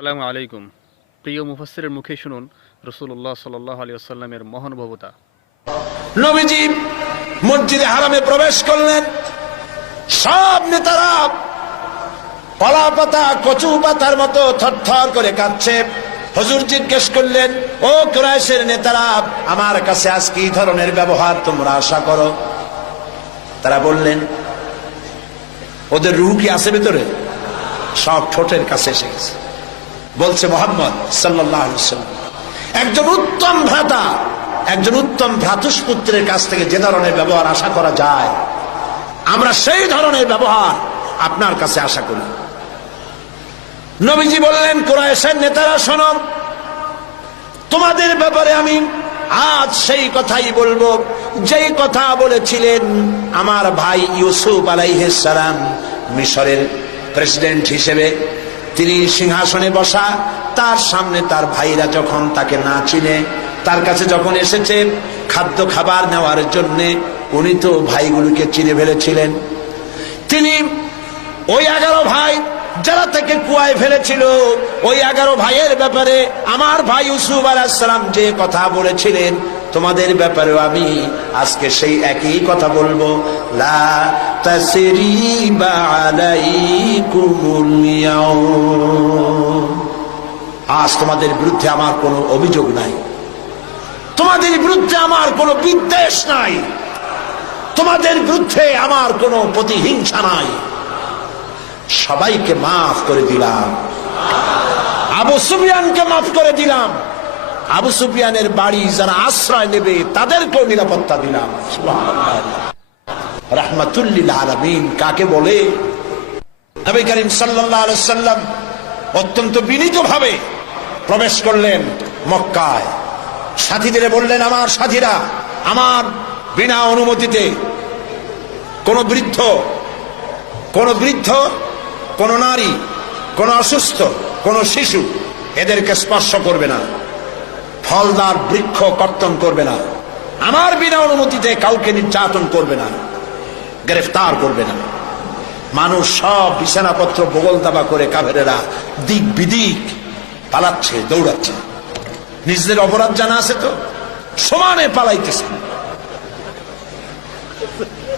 আসসালামু আলাইকুম। প্রিয় মুফাসসিরের মুখে শুনুন রসুল্লাহ সাল্লাহ আলী আসাল্লামের মহানুভবতা। নবীজি মসজিদে হারামে প্রবেশ করলেন। সব নেতারা কলা পাতা কচু পাতার মতো থরথর করে কাঁদছে। হজুর জিজ্ঞেস করলেন, ও ক্রাইশের নেতারা, আমার কাছে আজ কি ধরনের ব্যবহার তোমরা আশা করো? তারা বললেন, ওদের রুহ কি আছে ভেতরে? সব ঠোঁটের কাছে এসে গেছে। বলছে মোহাম্মদ সাল্লাম একজন উত্তম ভ্রাতা, একজন উত্তম ভ্রাতুষ্পুত্রের কাছ থেকে যে ধরনের ব্যবহার আশা করা যায়, আমরা সেই ধরনের ব্যবহার আপনার কাছে আশা করি। নবীজি বললেন কোরআশের নেতারা শোনো, তোমাদের ব্যাপারে আমি আজ সেই কথাই বলব, যেই কথা বলেছিলেন আমার ভাই ইউসুফ আলাইহিস সালাম, মিশরের প্রেসিডেন্ট হিসেবে। তিনি সিংহাসনে বসা, তার সামনে তার ভাইরা যখন তাকে না চিনে, তার কাছে যখন এসেছে খাদ্য খাবার নেওয়ার জন্য, উনি তো ভাইগুলোকে চিনে ফেলেছিলেন। তিনি ওই এগারো ভাই যারা তাকে কুয়ায় ফেলেছিল, ওই এগারো ভাইয়ের ব্যাপারে আমার ভাই ইউসুফ আলাহিসাম যে কথা বলেছিলেন তোমাদের ব্যাপারেও আমি আজকে সেই একই কথা বলব। লা আজ তোমাদের বিরুদ্ধে আমার কোনো অভিযোগ নাই। তোমাদের বিরুদ্ধে আমার কোনো বিদ্বেষ নাই। তোমাদের বিরুদ্ধে আমার কোনো প্রতিহিংসা নাই। সবাইকে মাফ করে দিলাম। আবু সুফিয়ানকে মাফ করে দিলাম। আবু সুফিয়ানের বাড়ি যারা আশ্রয় নেবে, তাদেরকেও নিরাপত্তা দিলাম। রাহমাতুল্লিল আলমিন কাকে বলে? নবী করিম সাল্লাহ সাল্লাম অত্যন্ত বিনীত ভাবে প্রবেশ করলেন মক্কায়। সাথীদের বললেন, আমার সাথীরা, আমার বিনা অনুমতিতে কোন বৃদ্ধ কোন বৃদ্ধ, কোন নারী, কোন অসুস্থ, কোন শিশু এদেরকে স্পর্শ করবে না। ফলদার বৃক্ষ কর্তন করবে না। আমার বিনা অনুমতিতে কাউকে নির্যাতন করবে না, গ্রেফতার করবে না। মানুষ সব বিছানাপত্র বগল দাবা করে কাভেরেরা দিক বিদিক পালাচ্ছে, দৌড়াচ্ছে। নিজেদের অপরাধ জানা আছে তো? সমানে পালাইতেছে।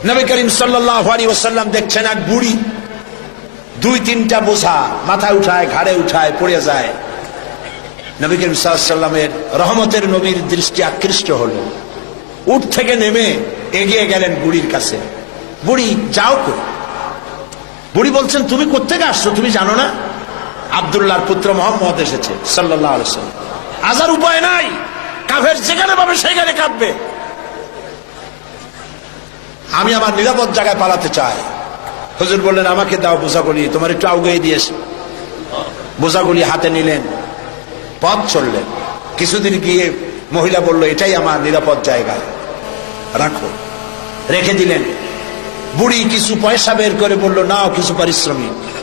নবী করিম সাল্লাহ আলী ওসাল্লাম দেখছেন এক বুড়ি, দুই তিনটা বোঝা মাথায় উঠায়, ঘাড়ে উঠায়, পড়ে যায়। নবী করিম সাল্লামের রহমতের নবীর দৃষ্টি আকৃষ্ট হল। উঠ থেকে নেমে এগিয়ে গেলেন বুড়ির কাছে। বুড়ি, যাও কই? বুড়ি বলছেন, তুমি কোথেকে আসছো? তুমি জানো না? আবদুল্লাহর পুত্র মোহাম্মদ এসেছে সাল্লাহ আলসালাম আজার উপায় নাই। কাফের যেখানে পাবে সেখানে কাঁদবে। আমি আমার নিরাপদ জায়গায় পালাতে চাই। হুজুর বললেন, আমাকে দাও, বোঝাগুলি। তোমার একটু আউগে দিয়েছে বোঝাগুলি হাতে নিলেন। পথ চললেন। কিছুদিন গিয়ে মহিলা বলল, এটাই আমার নিরাপদ জায়গা। রাখো। রেখে দিলেন। বুড়ি কিছু পয়সা বের করে বলল, নাও কিছু পারিশ্রমিক।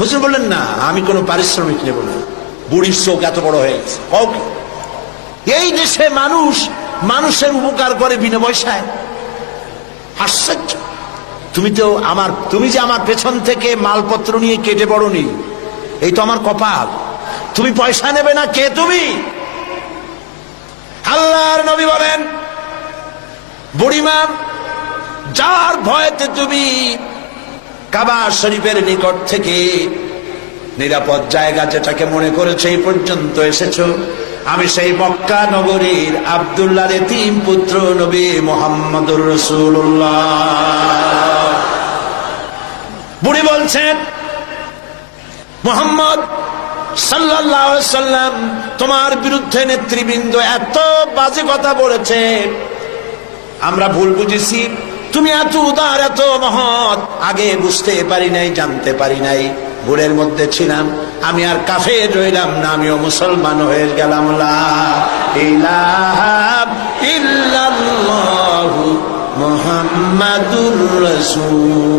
হুজুর বললেন, না, আমি কোনো পারিশ্রমিক নেব না। বুড়ির চোখ এত বড় হয়ে গেছে। ওকে এই দেশে মানুষ, মানুষের উপকার করে বিনা পয়সায়। আশ্চর্য। তুমি তো আমার, তুমি যে আমার পেছন থেকে মালপত্র নিয়ে কেটে বড়নি এই তো আমার কপাল। তুমি পয়সা নেবে না কে তুমি? আল্লাহর নবী বলেন, বুড়িমা, যার ভয়তে তুমি কাবা শরীফের নিকট থেকে নিরাপদ জায়গা যেটাকে মনে করেছে এই পর্যন্ত এসেছ, আমি সেই মক্কা নগরীর আবদুল্লাহ তিন পুত্র নবী মোহাম্মদুর রসুল্লাহ বুড়ি বলছেন, মোহাম্মদ সাল্লাম তোমার বিরুদ্ধে নেতৃবৃন্দ এত বাজে কথা বলেছে। আমরা ভুল বুঝেছি। তুমি এত উদার, এত মহৎ, আগে বুঝতে পারি নাই, জানতে পারি নাই। ভুলের মধ্যে ছিলাম। আমি আর কাফে রইলাম না, আমিও মুসলমান হয়ে গেলাম। মুহাম্মাদুর রাসূল।